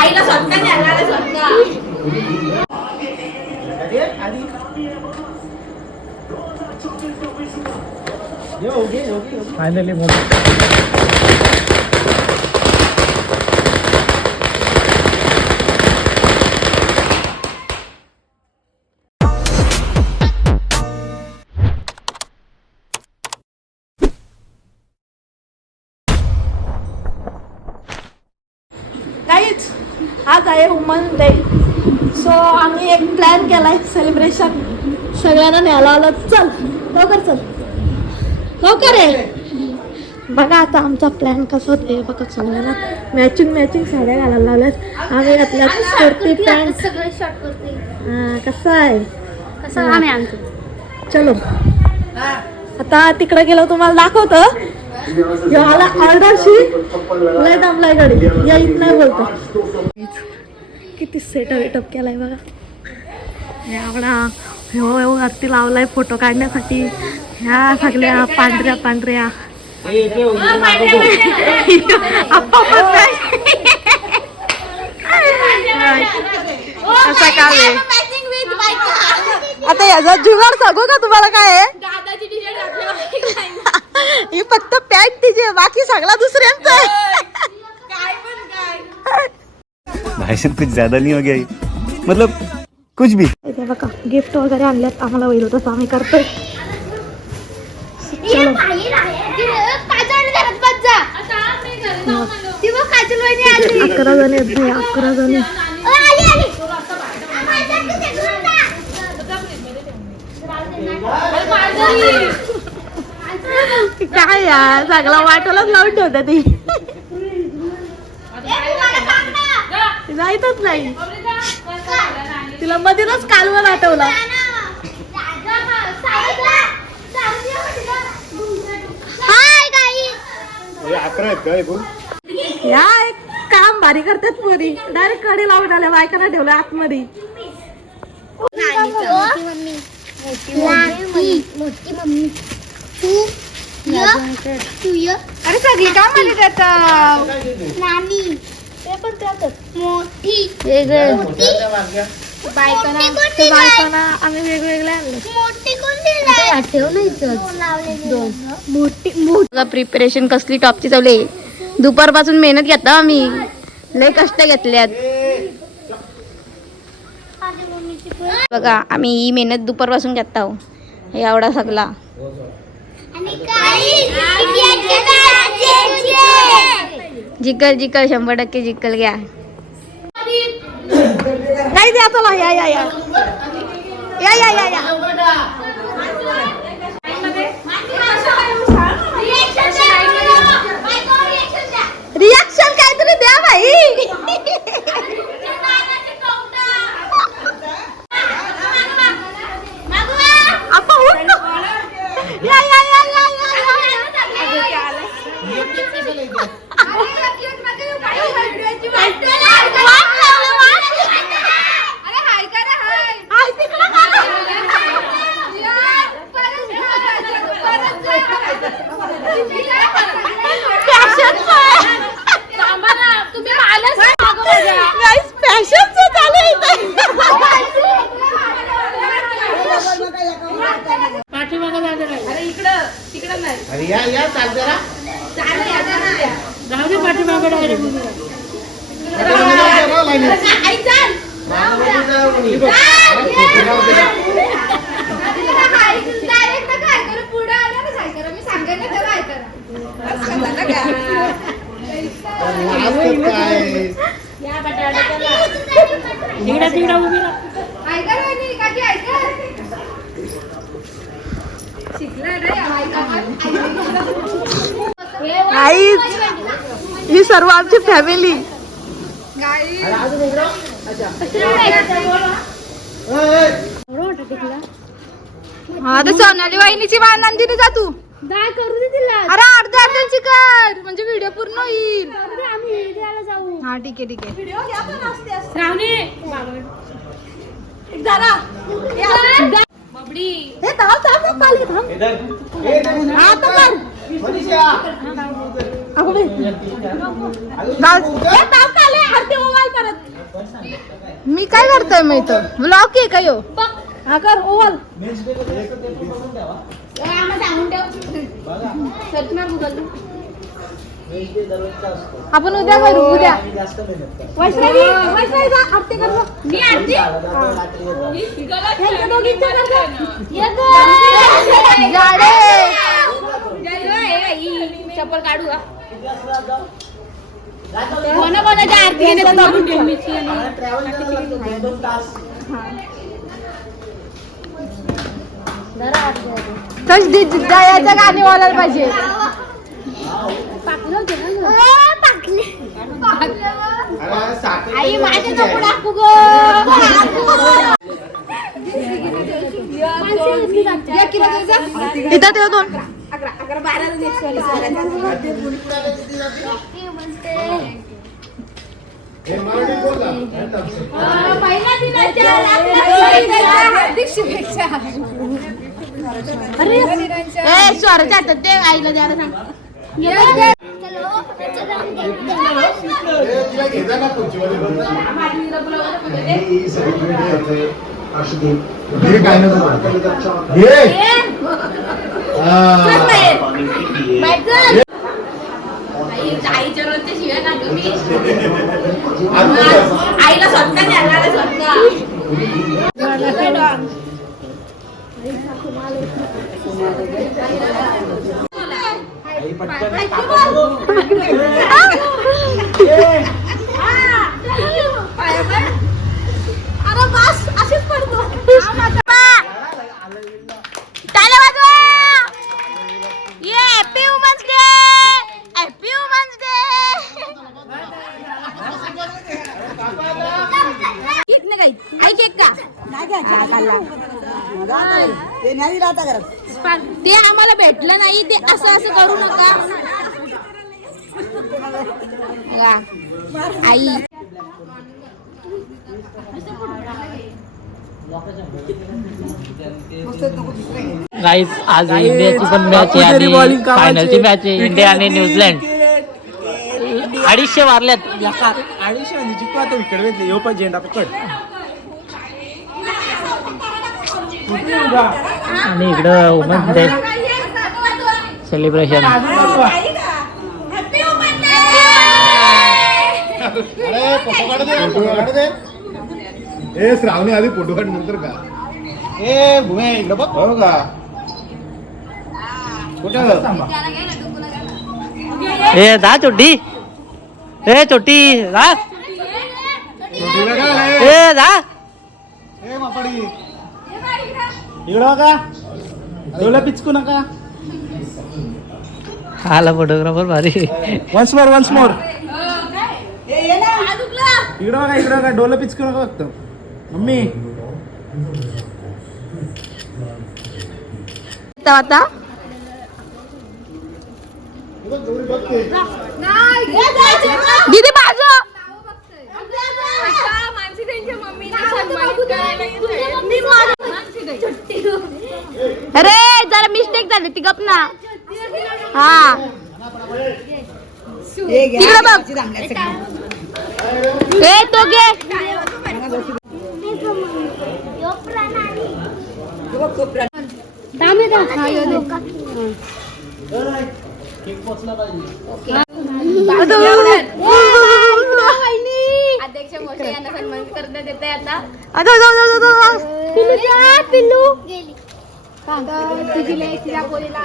आईला स्वतः द्यायला स्वतः फायनली काहीच आज आहे वुमन डे. सो आम्ही एक प्लॅन केलाय सेलिब्रेशन सगळ्यांना न्यायला आलं. चल लवकर चल लवकर आहे. बघा आता आमचा प्लॅन कसा होते बघा. सगळ्यांना मॅचिंग साड्या घालायला लावल्यात. आम्ही घातल्या कुर्ती पॅन्ट सगळे शॉर्ट करते. कसं आहे कसं आम्ही आणतो. चलो आता तिकडे गेलो तुम्हाला दाखवतो. याला ऑर्डरशी लय दमलाय गाडी येत नाही बोलतो. किती सेटअप केलाय बघा. एवढा वरती लावलाय फोटो काढण्यासाठी. ह्या सगळ्या पांढऱ्या असं काय आहे. आता याचा जुगाड सांगू का तुम्हाला काय आहे. ही फक्त पॅन्ट तिची बाकी सगळा दुसऱ्यांचा आहे. भाई साहब कुछ ज्यादा नहीं हो गया ये? मतलब कुछ भी. बघा गिफ्ट वगैरे आणल्यात आम्हाला होईल तसं आम्ही करतोय. चलो. किती 11 जण आहेत भाई. 11 जण. काय यार सगळा वाटोलाच लावून ठेवता ती. जायतच नाही. तिला मध्येच कालवण आठवला. या एक काम भारी करतात पोरी. डायरेक्ट कडे लावून आल्या बायकांना ठेवलं आतमध्ये. मोठी मम्मी अरे सगळी काम आली त्यात. नानी ते पण त्यातच मोठी बायकांना आम्ही वेगवेगळे आणलं. मोठी प्रिपरेशन कसली टॉपची चालू. दुपारपासून मेहनत घेता आम्ही. लय कष्ट घेतल्यात बघा. आम्ही ही मेहनत दुपारपासून घेता आहो. हे एवढा सगळा जिकल 100% जिकल घ्या. नाही द्या तुला. या या या या या या या. रिॲक्शन काहीतरी द्या भाई. या या या ही सर्व आमची फॅमिली. हा तर सोनाली वाहिनीची नंदिनी जा तू. अरे अर्ध्याची कर म्हणजे व्हिडिओ पूर्ण होईल. हा ठीक आहे. मी काय करतोय मग इथं व्लॉग आहे का यो हा कर ओवल आपण उद्या करू उद्या वैष्णवी वैष्णवी जा आरती कर मी आरती ह्यांच्या दोघींच्या कर चप्पल काढू का कोणाकोणाच्या आरती दयाच्या गाणी बोलायला पाहिजे आई माझे कपडे टाकू ग इथं ठेव दोन स्वराच्या हातात ते आईला द्यायला सांग आईला स्वतः द्यायला स्वतः अरे बस अशीच पडतो happy women's day happy women's day cake नाही काही आई केक का ते आम्हाला भेटलं नाही ते असं असं करू नका आई गाईज आज इंडियाची पण मॅच आहे आणि फायनलची मॅच आहे इंडिया आणि न्यूझीलंड 250 मारल्यात 250 म्हणजे जिंकू आता विकेट घेतले यो पण झेंडा पकड आणि इकडं वुमन्स डे सेलिब्रेशन ए श्रावणी आधी फोटो काढ नंतर का ए भूमे इकडं बघ हो का कुठं ए जा छोटी ए छोटी जा ए जा ए मापडी इकडं का डोला पिचकू नका आला फोटोग्राफर भारी वन्स मोर इकडं का डोला पिचकू नका फक्त मम्मी आता दीदी बाजू अरे जरा मिस्टेक झाली ती गप ना हा तिकडे बघ ए तो घे अध्यक्ष मोठे यांना सन्मान करण्यात येत आहे आता पिल्लू तिच्या पोरीला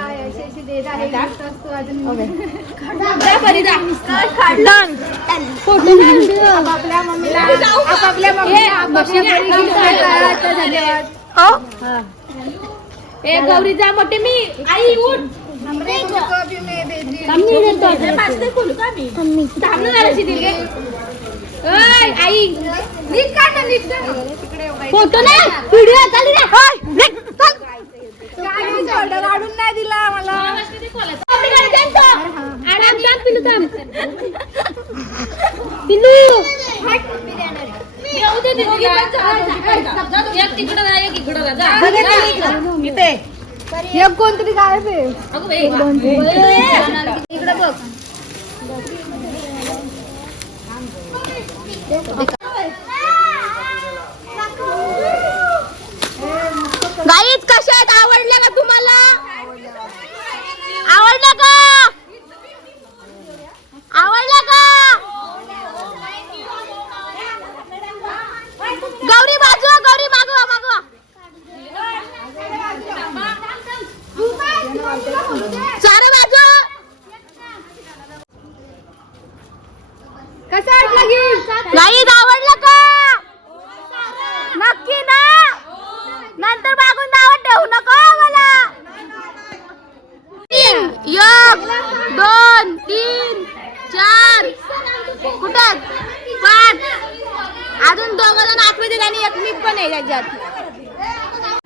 देत आहे आपापल्या मम्मीला धन्यवाद ए गौरी जा मोठे मी आई उठ आई फोटो नाही व्हिडिओ काढून नाही दिला मला कोणतरी काय इकडे बघ गाईज कशा आहेत? आवडल्या का तुम्हाला? आवडल्या का? आवडल्या का? गौरी बाजू, गौरी मागवा मागवा. सारे बाजू. कसं वाटलं की गाईज? आवडलं का? नक्की ना? नंतर मागून नाव ठेवू नको मला. 1 2 3 4 कुठे 5 अजून 2 जण आतमध्ये आणि एक मी पण आहे त्याच्यात.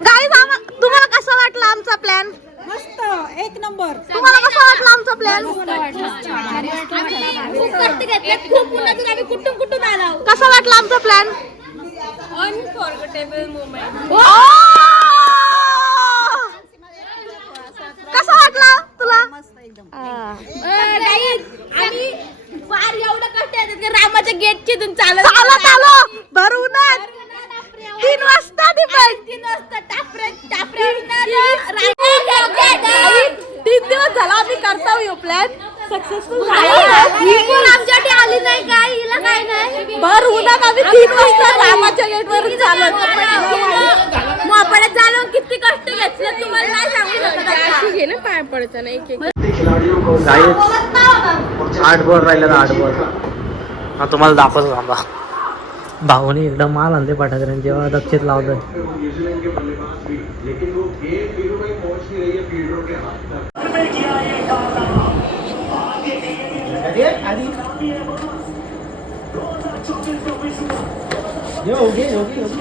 गाईज तुम्हाला कसं वाटलं आमचा प्लॅन? मस्त एक नंबर. तुम्हाला कसं वाटलं आमचा प्लॅन? खूप उन्हातून आम्ही कुठून आलो. कसं वाटलं आमचा प्लॅन? Unforgettable moment. कसं वाटलं तुला? आणि फार एवढं कष्ट येतात रामाच्या गेटची चालत आलो भर उन्हात 3 वाजता 3 वाजता तीन दिवस झाला आम्ही करतो यो प्लॅन सक्सेसफुल आमच्यासाठी आली नाही काय हिला काय नाही. भर उन्हात आम्ही 3 वाजता रामाच्या गेट वरून चालत आपण झालो किती कष्ट घेतले तुम्हाला नाही सांगू शकत. घे ना पाय पडतं ना एक 8 बॉल राहिला 8 बॉल. हा तुम्हाला दाखवतो थांबा. भाऊने एकदम माल आणले पाठाकऱ्यांनी जेव्हा दक्षित लावलं.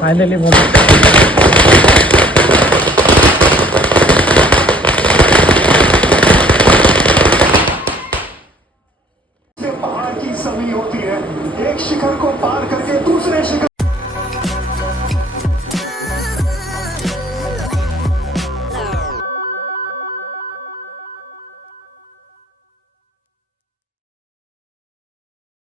फायनली पहाड़ की सभी होती है, एक शिखर को पार करके दूसरे शिखर